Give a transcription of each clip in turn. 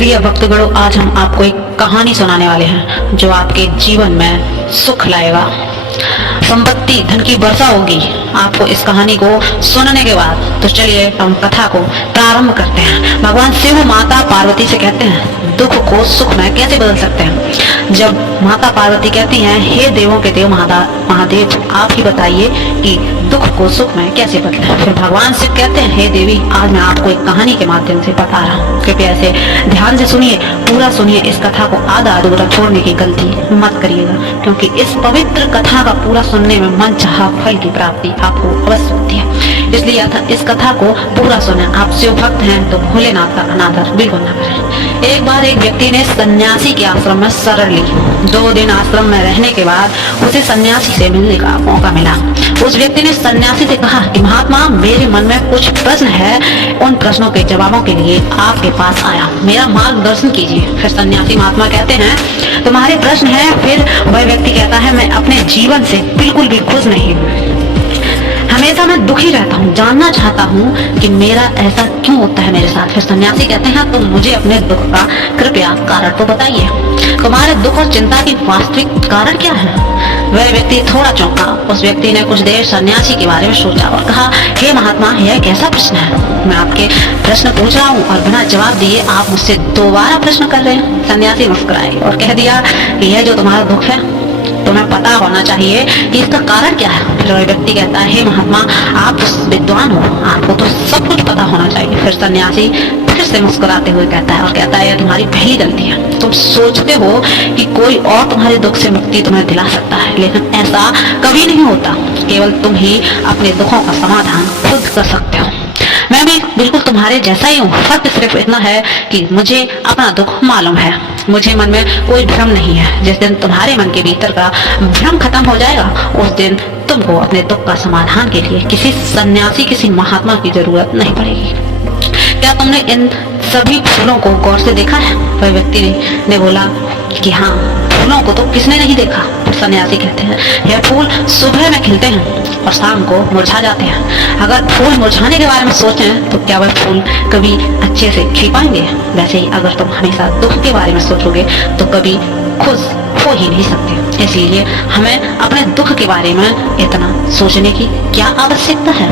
प्रिय भक्तगणों, आज हम आपको एक कहानी सुनाने वाले हैं जो आपके जीवन में सुख लाएगा। संपत्ति धन की वर्षा होगी आपको इस कहानी को सुनने के बाद। तो चलिए हम कथा को प्रारंभ करते हैं। भगवान शिव माता पार्वती से कहते हैं दुख को सुख में कैसे बदल सकते हैं। जब माता पार्वती कहती हैं हे देवों के देव महादेव, आप ही बताइए कि दुख को सुख में कैसे बदले। फिर भगवान शिव कहते हैं हे देवी, आज मैं आपको एक कहानी के माध्यम से बता रहा हूँ, कृपया ऐसे ध्यान से सुनिए, पूरा सुनिए। इस कथा को आधा अधूरा छोड़ने की गलती मत करिएगा, क्योंकि इस पवित्र कथा का पूरा सुनने में मन चाहा फल की प्राप्ति आपको अवश्य होती है। इसलिए इस कथा को पूरा सुने। आप शिव भक्त हैं तो भोलेनाथ का अनादर बिल्कुल न करें। एक बार एक व्यक्ति ने सन्यासी के आश्रम में शरण ली। 2 दिन आश्रम में रहने के बाद उसे सन्यासी से मिलने का मौका मिला। उस व्यक्ति ने सन्यासी से कहा कि महात्मा, मेरे मन में कुछ प्रश्न है, उन प्रश्नों के जवाबों के लिए आपके पास आया, मेरा मार्गदर्शन कीजिए। फिर सन्यासी महात्मा कहते हैं तुम्हारे प्रश्न है। फिर वह व्यक्ति कहता है मैं अपने जीवन से बिल्कुल भी खुश नहीं हूँ, हमेशा मैं दुखी रहता हूँ, जानना चाहता हूँ कि मेरा ऐसा क्यों होता है मेरे साथ। फिर सन्यासी कहते हैं तुम मुझे अपने दुख का कृपया कारण तो बताइए, तुम्हारे दुख और चिंता की वास्तविक कारण क्या है। वह व्यक्ति थोड़ा चौंका। उस व्यक्ति ने कुछ देर सन्यासी के बारे में सोचा और कहा हे महात्मा, यह कैसा प्रश्न है, मैं आपके प्रश्न पूछ रहा हूँ और बिना जवाब दिए आप मुझसे दोबारा प्रश्न कर रहे हैं। सन्यासी मुस्कुराए और कह दिया कि यह जो तुम्हारा दुख है तुम्हें पता होना चाहिए कि इसका कारण क्या है। फिर वह व्यक्ति कहता है हे महात्मा, आप विद्वान हो, आपको तो सब कुछ पता होना चाहिए। फिर सन्यासी फिर से मुस्कुराते हुए कहता है यह तुम्हारी पहली गलती है। तुम सोचते हो कि कोई और तुम्हारे दुख से मुक्ति तुम्हें दिला सकता है, लेकिन ऐसा कभी नहीं होता। केवल तुम ही अपने दुखों का समाधान खुद कर सकते हो। मैं भी बिल्कुल तुम्हारे जैसा ही हूँ, फर्क सिर्फ इतना है कि मुझे अपना दुख मालूम है, मुझे मन में कोई भ्रम नहीं है। जिस दिन तुम्हारे मन के भीतर का भ्रम खत्म हो जाएगा, उस दिन तुमको अपने दुख का समाधान के लिए किसी सन्यासी, किसी महात्मा की जरूरत नहीं पड़ेगी। क्या तुमने इन सभी फूलों को गौर से देखा है। वह व्यक्ति ने बोला कि हाँ, फूलों को तो किसने नहीं देखा। सन्यासी कहते हैं यह फूल सुबह में खिलते हैं और शाम को मुरझा जाते हैं। अगर फूल मुरझाने के बारे में सोचें तो क्या वह फूल कभी अच्छे से खिल पाएंगे। वैसे ही अगर तुम हमेशा दुख के बारे में सोचोगे तो कभी खुश हो ही नहीं सकते। इसलिए हमें अपने दुख के बारे में इतना सोचने की क्या आवश्यकता है।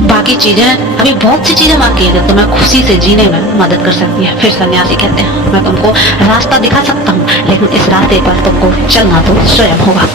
बाकी चीजें, अभी बहुत सी चीजें बाकी है जो तुम्हें खुशी से जीने में मदद कर सकती है। फिर सन्यासी कहते हैं मैं तुमको रास्ता दिखा सकता हूँ, लेकिन इस रास्ते पर तुमको चलना तो स्वयं होगा,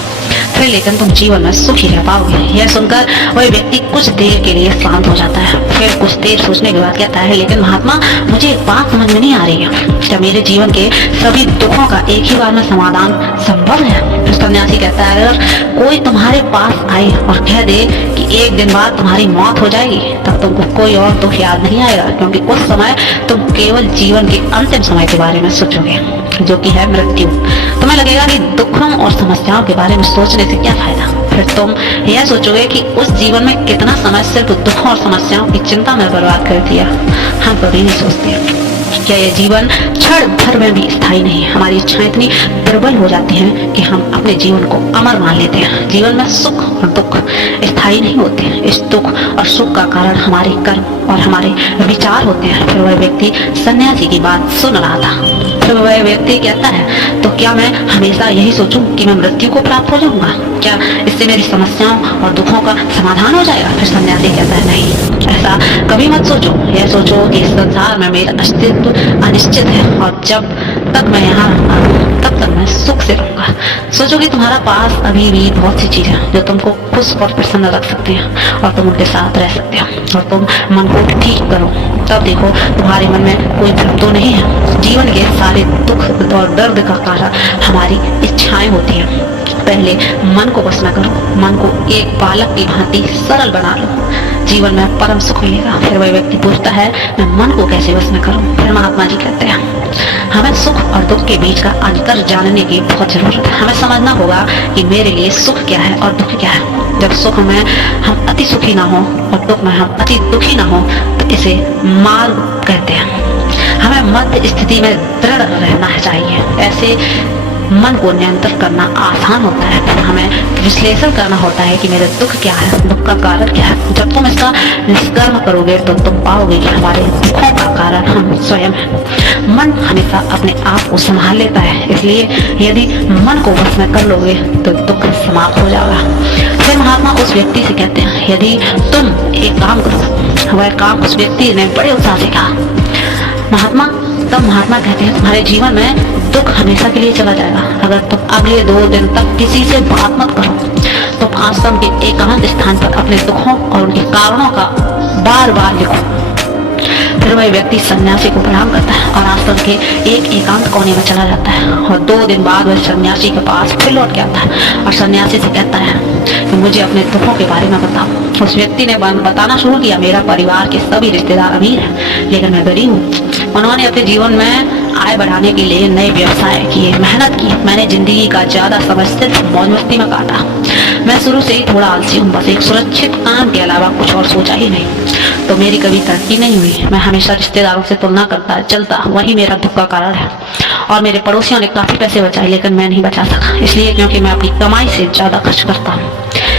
फिर लेकिन तुम जीवन में सुखी रह पाओगे। यह सुनकर वह व्यक्ति कुछ देर के लिए शांत हो जाता है। फिर कुछ देर सोचने के बाद कहता है लेकिन महात्मा, मुझे एक बात समझ में नहीं आ रही है, क्या मेरे जीवन के सभी दुखों का एक ही बार में समाधान संभव है। फिर सन्यासी कहता है अगर कोई तुम्हारे पास आए और कह दे कि एक दिन बाद तुम्हारी मौत हो जाएगी, तब तुमको कोई और दुख याद नहीं आएगा, क्योंकि उस समय तुम केवल जीवन के अंतिम समय के बारे में सोचोगे, जो कि है मृत्यु। तुम्हें लगेगा कि दुखों और समस्याओं के बारे में सोचने से क्या फायदा। फिर तुम यह सोचोगे कि उस जीवन में कितना समय सिर्फ दुखों और समस्याओं की चिंता में बर्बाद कर दिया। हम कभी नहीं सोचते क्या यह जीवन क्षण भर में भी स्थायी नहीं है। हमारी इच्छाएं इतनी दुर्बल हो जाती हैं कि हम अपने जीवन को अमर मान लेते हैं। जीवन में सुख और दुख स्थायी नहीं होते हैं। इस दुख और सुख का कारण हमारे कर्म और हमारे विचार होते हैं। फिर वह व्यक्ति सन्यासी की बात सुन रहा था। फिर वह व्यक्ति कहता है तो क्या मैं हमेशा यही सोचूं कि मैं मृत्यु को प्राप्त हो जाऊंगा, क्या इससे मेरी समस्याओं और दुखों का समाधान हो जाएगा। फिर सन्यासी कहता है नहीं, ऐसा कभी मत सोचो। यह सोचो कि इस संसार में मेरा अस्तित्व अनिश्चित है और जब तक मैं यहाँ रहूंगा तब तक मैं सुख से रहूंगा। सोचो कि तुम्हारा पास अभी भी बहुत सी चीजें जो तुमको खुश और प्रसन्न रख सकती हैं और तुम उनके साथ रह सकते हो, और तुम मन को ठीक करो, तब देखो तुम्हारे मन में कोई भ्रम तो नहीं है। जीवन के सारे दुख और दर्द का कारण हमारी इच्छाएं होती हैं। पहले मन को वश न करो, मन को एक बालक की भांति सरल बना लो, जीवन में परम सुख मिलेगा। फिर वह व्यक्ति पूछता है मैं मन को कैसे वश न करूं। फिर महात्मा जी कहते हैं हमें सुख और दुख के बीच का अंतर जानने की बहुत जरूरत है। हमें समझना होगा कि मेरे लिए सुख क्या है और दुख क्या है। जब सुख में हम अति सुखी ना हो और दुख में हम अति दुखी ना हो तो इसे मार्ग कहते हैं। हमें मध्य स्थिति में दृढ़ रहना चाहिए। ऐसे मन को नियंत्रित करना आसान होता है, पर हमें विश्लेषण करना होता है कि मेरे दुख क्या है, दुख का कारण क्या है। जब तुम इसका निष्कर्म करोगे तो तुम पाओगे कि हमारे दुखों का कारण हम स्वयं हैं। मन हमेशा अपने आप को संभाल लेता है, इसलिए यदि मन को वश में कर लोगे तो दुख समाप्त हो जाएगा। फिर महात्मा उस व्यक्ति से कहते हैं, यदि तुम एक काम करो। वह काम उस व्यक्ति ने बड़े उत्साह से कहा। तब महात्मा कहते हैं, तुम्हारे जीवन में दुख हमेशा के लिए चला जाएगा अगर तुम अगले 2 दिन तक किसी से बात मत करो। तुम आश्रम के एकांत स्थान पर अपने दुखों और उनके कारणों का बार बार लिखो। फिर वह व्यक्ति सन्यासी को प्रणाम करता है और आश्रम के एक एकांत कोने में चला जाता है, और 2 दिन बाद वह सन्यासी के पास फिर लौट के आता है और सन्यासी से कहता है कि मुझे अपने दुखों के बारे में बताओ। उस व्यक्ति ने बताना शुरू किया, मेरा परिवार के सभी रिश्तेदार अमीर हैं, लेकिन मैं गरीब हूँ। उन्होंने अपने जीवन में आय बढ़ाने के लिए नए व्यवसाय किए, मेहनत की। मैंने जिंदगी का ज्यादा समय सिर्फ मौज मस्ती में काटा। मैं शुरू से ही थोड़ा आलसी हूँ, बस एक सुरक्षित काम के अलावा कुछ और सोचा ही नहीं। तो मेरी कभी तरक्की नहीं हुई। मैं हमेशा रिश्तेदारों से तुलना करता चलता, वही मेरा दुख का कारण है। और मेरे पड़ोसियों ने काफी पैसे बचाए, लेकिन मैं नहीं बचा सका, इसलिए क्योंकि मैं अपनी कमाई से ज्यादा खर्च करता हूँ।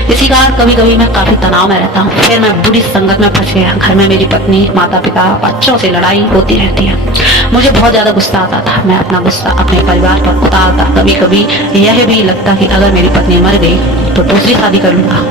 इसी कारण कभी कभी मैं काफी तनाव में रहता हूँ। फिर मैं बुरी संगत में फंस गया। घर में मेरी पत्नी, माता पिता, बच्चों से लड़ाई होती रहती है। मुझे बहुत ज्यादा गुस्सा आता था। मैं अपना गुस्सा अपने परिवार पर उतारता। कभी कभी यह भी लगता कि अगर मेरी पत्नी मर गई तो दूसरी शादी कर लूंगा।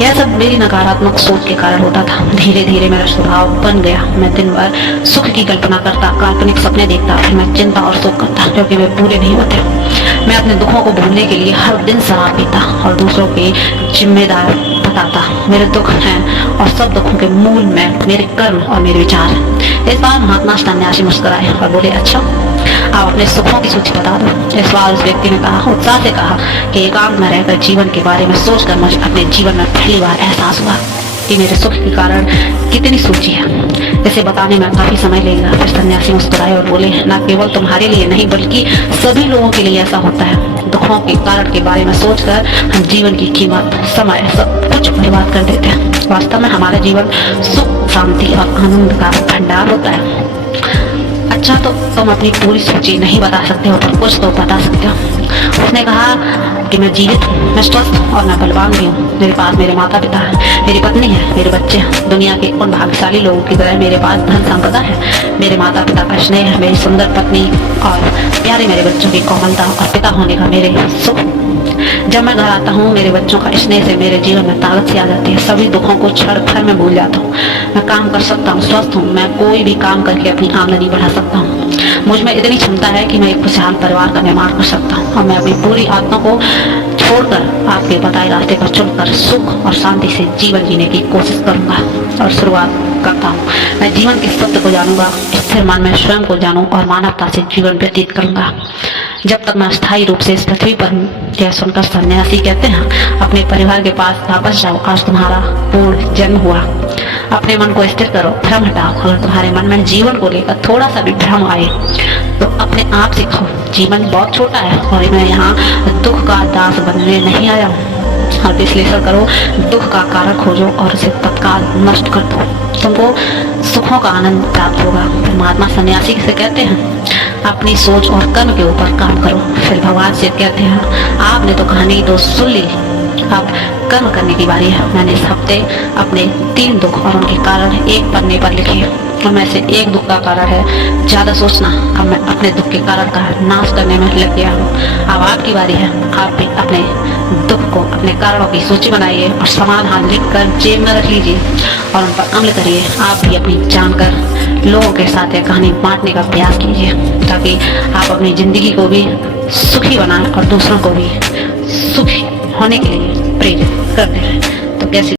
यह सब मेरी नकारात्मक सोच के कारण होता था। धीरे धीरे मेरा स्वभाव बन गया। मैं दिन भर सुख की कल्पना करता, काल्पनिक सपने देखता, फिर मैं चिंता और शोक करता क्योंकि वे पूरे नहीं होते। मैं अपने दुखों को भूलने के लिए हर दिन शराब पीता और दूसरों के जिम्मेदार बताता। मेरे दुख हैं और सब दुखों के मूल में मेरे कर्म और मेरे विचार हैं। इस बार महात्मा सन्यासी मुस्कुराए और बोले, अच्छा आप अपने सुखों की सूची बता दो। इस बार उस व्यक्ति ने कहा, उत्साह से कहा कि एकांत में रहकर जीवन के बारे में सोचकर मुझे अपने जीवन में पहली बार एहसास हुआ कि मेरे सुख के कारण कितनी सूची है। इसे बताने में काफी समय लगेगा। फिर सन्यासी मुस्कुराए और बोले, न केवल तुम्हारे लिए नहीं बल्कि सभी लोगों के लिए ऐसा होता है। दुखों के कारण के बारे में सोचकर हम जीवन की कीमत, समय, सब कुछ बर्बाद कर देते हैं। वास्तव में हमारा जीवन सुख, शांति और आनंद का भंडार होता है। अच्छा, तो तुम अपनी पूरी सूची नहीं बता सकते हो, पर कुछ तो बता सकते हो। उसने कहा कि मैं जीवित हूँ, मैं स्वस्थ और मैं बलवान भी हूँ। मेरे पास मेरे माता पिता हैं, मेरी पत्नी है, मेरे बच्चे हैं। दुनिया के उन भाग्यशाली लोगों की तरह मेरे पास धन संपदा है। मेरे माता पिता का स्नेह है, मेरी सुंदर पत्नी और प्यारे मेरे बच्चों की कोमलता और पिता होने का मेरे सुख। जब मैं घर आता हूँ, मेरे बच्चों का स्नेह से मेरे जीवन में ताकत सी आ जाती है। सभी दुखों को क्षण भर में भूल जाता हूँ। मैं काम कर सकता हूँ, स्वस्थ हूँ। मैं कोई भी काम करके अपनी आमदनी बढ़ा सकता हूँ। मुझ में इतनी क्षमता है कि मैं एक खुशहाल परिवार का निर्माण कर सकता हूँ। और मैं अपनी पूरी आत्मा को छोड़कर आपके बताए रास्ते पर चलकर सुख और शांति से जीवन जीने की कोशिश करूंगा और शुरुआत करता हूँ। मैं जीवन के सत्य को जानूंगा, स्थिर मन में स्वयं को जानूं और मानवता से जीवन व्यतीत करूंगा जब तक मैं अस्थायी रूप से इस पृथ्वी पर हूँ। यह सुनकर सन्यासी कहते हैं, अपने परिवार के पास वापस जाओ। आज तुम्हारा पूर्ण जन्म हुआ। अपने मन को स्थिर करो, भ्रम हटाओ। अगर तुम्हारे मन में जीवन को लेकर थोड़ा सा भी भ्रम आए तो अपने आप से कहो, जीवन बहुत छोटा है और मैं यहाँ दुख का दास बनने नहीं आया हूँ। और विश्लेषण करो, दुख का कारण खोजो और उसे तत्काल नष्ट कर दो। तुमको सुखों का आनंद प्राप्त होगा। फिर महात्मा सन्यासी से कहते हैं, अपनी सोच और कर्म के ऊपर काम करो। फिर भगवान से कहते हैं, आपने तो कहानी तो सुन ली, अब कर्म करने की बारी है। मैंने इस हफ्ते अपने 3 दुख और उनके कारण एक पन्ने पर लिखे। उनमें से एक दुख का कारण है ज्यादा सोचना। अब मैं अपने दुख के कारण का नाश करने में लग गया हूँ। अब आपकी बारी है। आप भी अपने दुख को, अपने कारणों की सूची बनाइए और समाधान लिखकर जेब में रख लीजिए और उन पर अमल करिए। आप भी अपनी जानकर लोगों के साथ यह कहानी बांटने का प्रयास कीजिए ताकि आप अपनी जिंदगी को भी सुखी बनाएं और दूसरों को भी सुखी होने के लिए प्रेरित करते रहें। तो कैसी